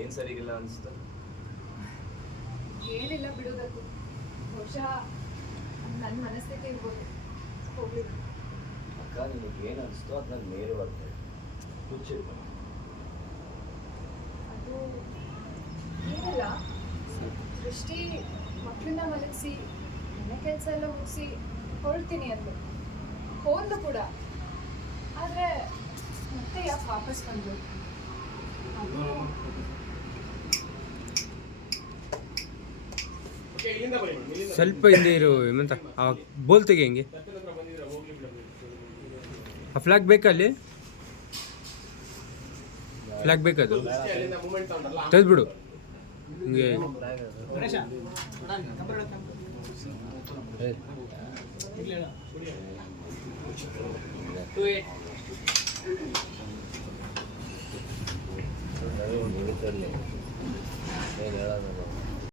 ಏನು ಸರಿಗಿಲ್ಲ ಅನಿಸ್ತು ಏನಿಲ್ಲ ಬಿಡೋದಕ್ಕೂ. ಬಹುಶಃ ನನ್ನ ಮನಸ್ಥಿತಿ ಇರ್ಬೋದು. ಹೋಗ್ಲಿ ಅಕ್ಕ ನಿನಗೆ ಏನು ಅನಿಸ್ತೋ ಅದನ್ನ ನೇರವಾಗಿ ಹೇಳು. ಹುಚ್ಚಿರ್ಬೇಡ ಅದು ಏನಿಲ್ಲ. ದೃಷ್ಟಿ ಮಕ್ಕಳನ್ನ ಮಲಗಿಸಿ ಮನೆ ಕೆಲಸ ಎಲ್ಲ ಮುಗಿಸಿ ಹೊರಡ್ತೀನಿ ಅಂದು. ಹೋದ್ಲು ಕೂಡ. ಆದರೆ ಮತ್ತೆ ಯಾಕೆ ವಾಪಸ್ ಬಂದ್ರು ಅದು ಸ್ವಲ್ಪ ಹಿಂದೆ ಇರು ಹೇಮಂತ. ಆ ಬೋಲ್ ತೆಗಿ ಹೆಂಗೆ. ಆ ಫ್ಲಾಗ್ ಬೇಕಾ ಅಲ್ಲಿ? ಫ್ಲಾಗ್ ಬೇಕದು ತೆಗೆದ್ಬಿಡು. ಹಿಂಗೆ.